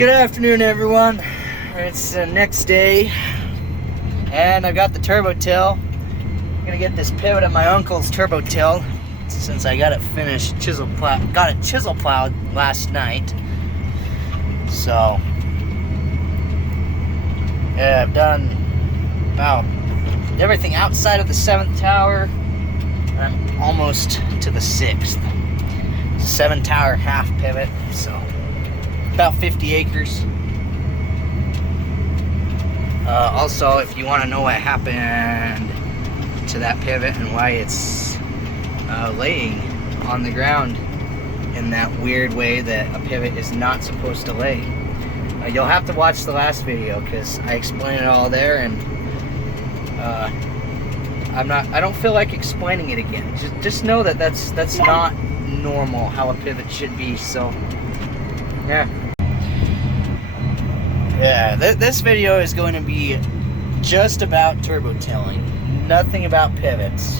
Good afternoon, everyone. It's the next day, and I've got the turbo till. I'm gonna get this pivot of my uncle's turbo till since I got it finished chisel plowed. Got it chisel plowed last night. So yeah, I've done about everything outside of the 7th tower. I'm almost to the 6th. 7 tower half pivot, so about 50 acres. Also, if you want to know what happened to that pivot and why it's laying on the ground in that weird way that a pivot is not supposed to lay, you'll have to watch the last video because I explain it all there, and I don't feel like explaining it again. Just know that that's not normal how a pivot should be. So yeah, this video is going to be just about turbo tilling, nothing about pivots.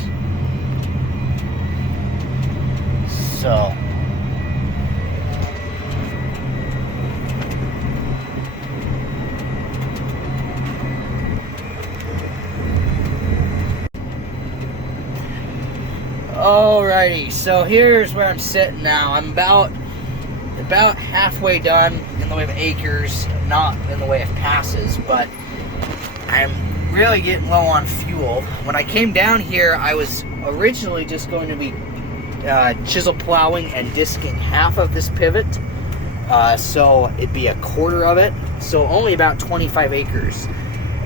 So alrighty, so here's where I'm sitting now. I'm about halfway done in the way of acres, not in the way of passes, but I'm really getting low on fuel. When I came down here, I was originally just going to be chisel plowing and disking half of this pivot, so it'd be a quarter of it, so only about 25 acres.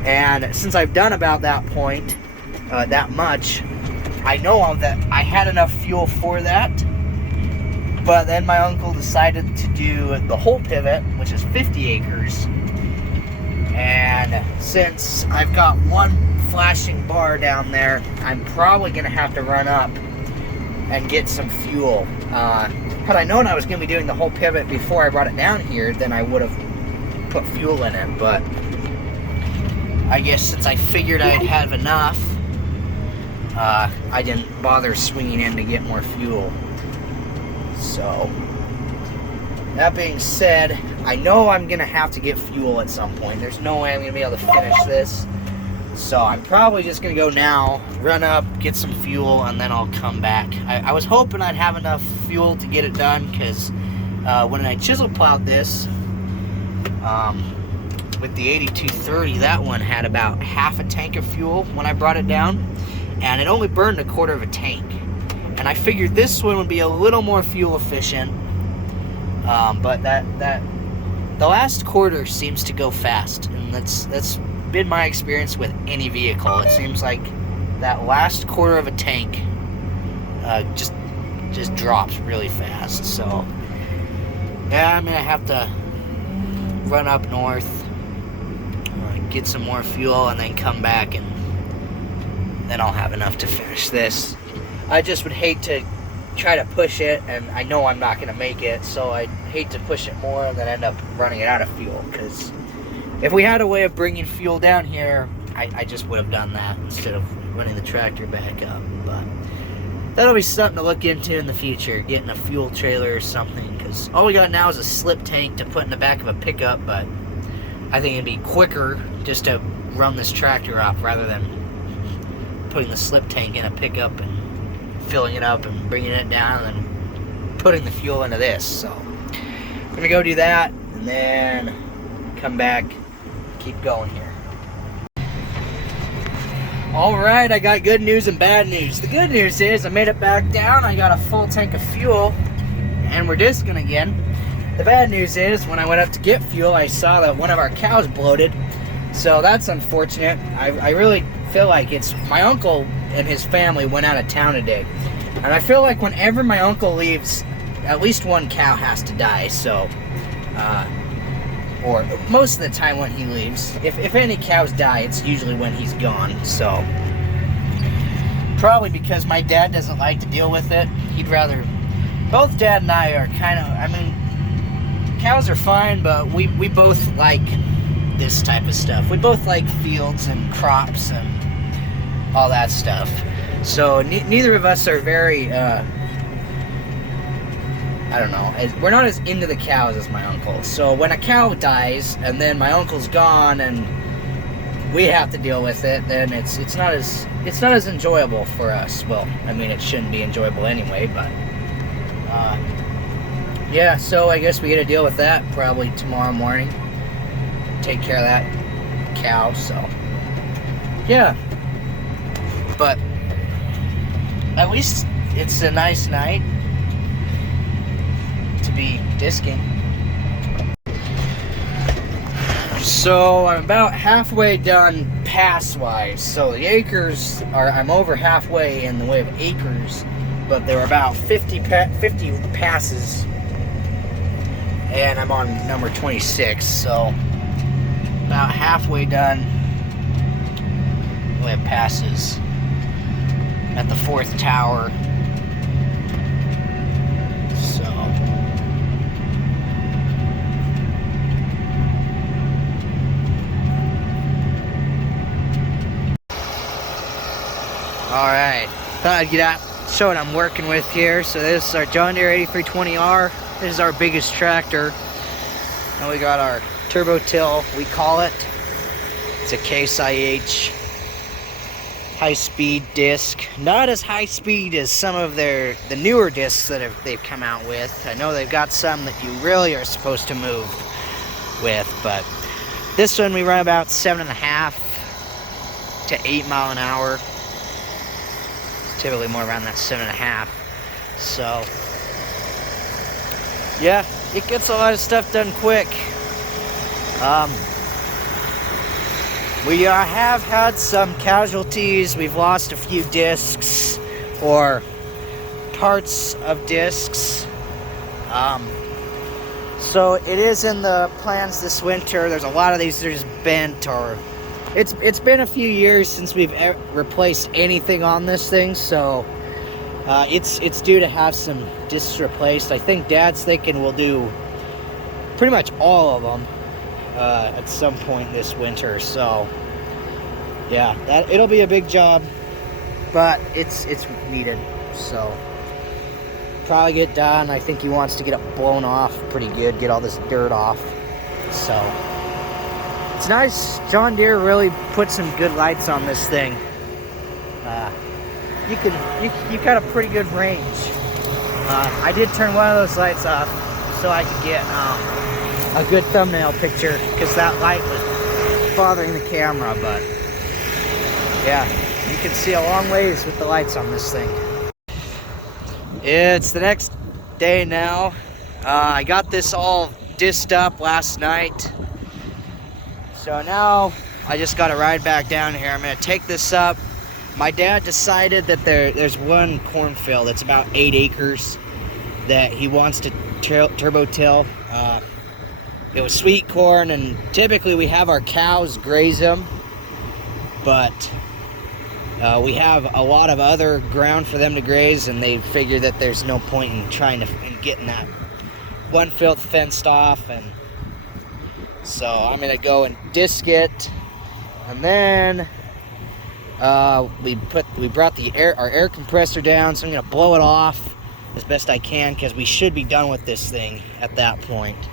And since I've done about that point, that much, I know that I had enough fuel for that. But then my uncle decided to do the whole pivot, which is 50 acres. And since I've got one flashing bar down there, I'm probably going to have to run up and get some fuel. Had I known I was going to be doing the whole pivot before I brought it down here, then I would have put fuel in it. But I guess since I figured I'd have enough, I didn't bother swinging in to get more fuel. So, that being said, I know I'm going to have to get fuel at some point. There's no way I'm going to be able to finish this. So, I'm probably just going to go now, run up, get some fuel, and then I'll come back. I was hoping I'd have enough fuel to get it done, because when I chisel plowed this, with the 8230, that one had about half a tank of fuel when I brought it down, and it only burned a quarter of a tank. And I figured this one would be a little more fuel efficient, but the last quarter seems to go fast, and that's been my experience with any vehicle. It seems like that last quarter of a tank just drops really fast. So yeah, I'm gonna have to run up north, get some more fuel, and then come back, and then I'll have enough to finish this. I just would hate to try to push it, and I know I'm not going to make it, so I'd hate to push it more and then end up running out of fuel, because if we had a way of bringing fuel down here, I just would have done that instead of running the tractor back up. But that'll be something to look into in the future, getting a fuel trailer or something, because all we got now is a slip tank to put in the back of a pickup, but I think it'd be quicker just to run this tractor up rather than putting the slip tank in a pickup and filling it up and bringing it down and then putting the fuel into this. So I'm gonna go do that and then come back, keep going here. Alright, I got good news and bad news. The good news is I made it back down, I got a full tank of fuel, and we're disking again. The bad news is when I went up to get fuel, I saw that one of our cows bloated, so that's unfortunate. I really feel like it's my uncle and his family went out of town today, and I feel like whenever my uncle leaves, at least one cow has to die. So or most of the time when he leaves, if any cows die, it's usually when he's gone. So probably because my dad doesn't like to deal with it. He'd rather, both Dad and I are kind of, I mean, cows are fine, but we both like this type of stuff. We both like fields and crops and all that stuff. So neither of us are very I don't know, we're not as into the cows as my uncle. So when a cow dies and then my uncle's gone and we have to deal with it, then it's not as enjoyable for us. Well, I mean, it shouldn't be enjoyable anyway, but yeah, so I guess we get to deal with that probably tomorrow morning. Take care of that cow, so yeah. But at least it's a nice night to be disking. So I'm about halfway done pass-wise. So the acres I'm over halfway in the way of acres, but there were about 50 passes, and I'm on number 26, so about halfway done in the way of passes at the 4th tower. So alright, thought I'd get out, show what I'm working with here. So this is our John Deere 8320R. This is our biggest tractor. And we got our turbo till, we call it. It's a Case IH high-speed disc. Not as high-speed as some of the newer discs that they've come out with. I know they've got some that you really are supposed to move with, but this one we run about 7.5 to 8 mile an hour. Typically more around that 7.5. So yeah, it gets a lot of stuff done quick. We have had some casualties. We've lost a few discs or parts of discs. So it is in the plans this winter. There's a lot of these that are just bent, or it's been a few years since we've replaced anything on this thing, so it's due to have some discs replaced. I think Dad's thinking we'll do pretty much all of them at some point this winter. So yeah, it'll be a big job, but it's needed. So probably get done. I think he wants to get it blown off pretty good, get all this dirt off. So it's nice. John Deere really put some good lights on this thing. You got a pretty good range. I did turn one of those lights off so I could get a good thumbnail picture, because that light was bothering the camera. But yeah, you can see a long ways with the lights on this thing. It's the next day now. I got this all disced up last night. So now I just got to ride back down here. I'm going to take this up. My dad decided that there's one cornfield that's about 8 acres that he wants to turbo till. It was sweet corn, and typically we have our cows graze them, but we have a lot of other ground for them to graze, and they figured that there's no point in getting that one field fenced off. And so I'm gonna go and disc it, and then we brought our air compressor down, so I'm gonna blow it off as best I can, because we should be done with this thing at that point.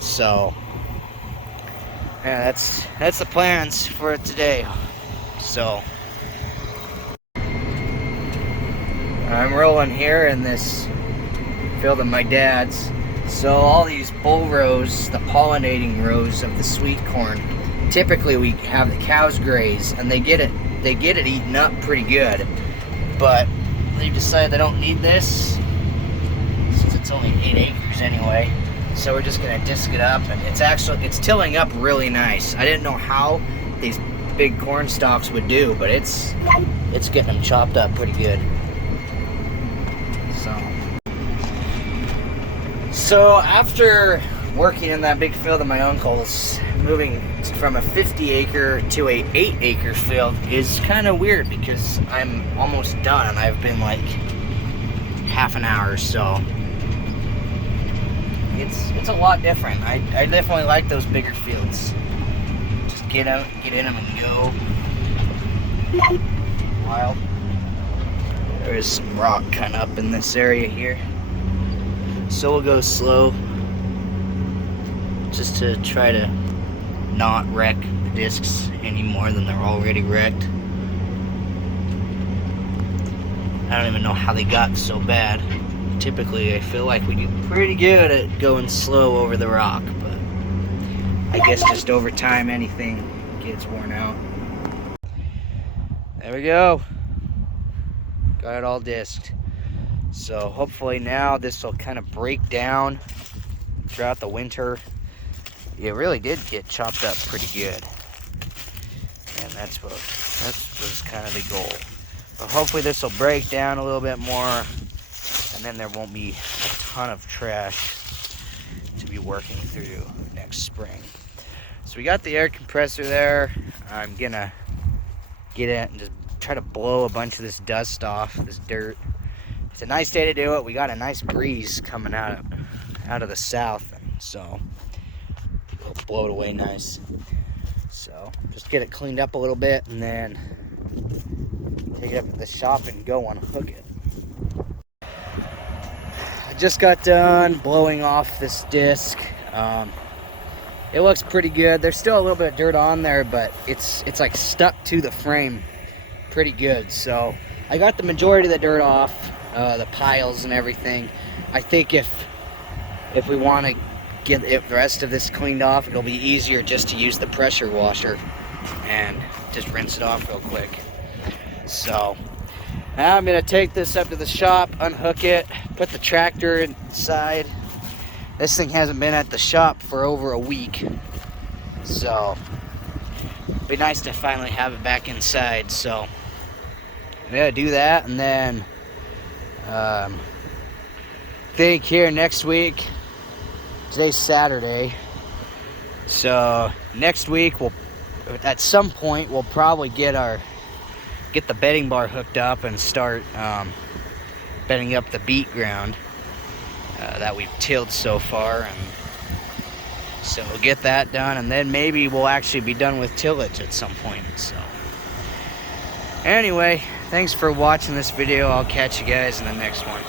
So yeah, that's the plans for today. So I'm rolling here in this field of my dad's. So all these bull rows, the pollinating rows of the sweet corn, typically we have the cows graze, and they get it eaten up pretty good. But they decided they don't need this since it's only 8 acres anyway. So we're just gonna disc it up, and it's tilling up really nice. I didn't know how these big corn stalks would do, but it's getting them chopped up pretty good. So after working in that big field of my uncle's, moving from a 50 acre to a 8 acre field is kind of weird, because I'm almost done and I've been like half an hour. So it's a lot different. I definitely like those bigger fields. Just get out, get in them and go. Wild. There is some rock kind of up in this area here. So we'll go slow, just to try to not wreck the discs any more than they're already wrecked. I don't even know how they got so bad. Typically, I feel like we do pretty good at going slow over the rock, but I guess just over time, anything gets worn out. There we go. Got it all disked. So hopefully now this will kind of break down throughout the winter. It really did get chopped up pretty good, and that was kind of the goal. But hopefully this will break down a little bit more, and then there won't be a ton of trash to be working through next spring. So we got the air compressor there. I'm gonna get it and just try to blow a bunch of this dust off, this dirt. It's a nice day to do it. We got a nice breeze coming out of the south, and so it'll blow it away nice. So just get it cleaned up a little bit, and then take it up to the shop and go unhook it. I just got done blowing off this disc. It looks pretty good. There's still a little bit of dirt on there, but it's like stuck to the frame pretty good. So I got the majority of the dirt off, the piles and everything. I think if we want to get the rest of this cleaned off, it'll be easier just to use the pressure washer and just rinse it off real quick. So now I'm gonna take this up to the shop, unhook it, put the tractor inside. This thing hasn't been at the shop for over a week, so it'd be nice to finally have it back inside. So I'm gonna do that, and then think here next week. Today's Saturday, so next week at some point we'll probably get the bedding bar hooked up and start bedding up the beat ground that we've tilled so far, and so we'll get that done, and then maybe we'll actually be done with tillage at some point. So anyway, thanks for watching this video. I'll catch you guys in the next one.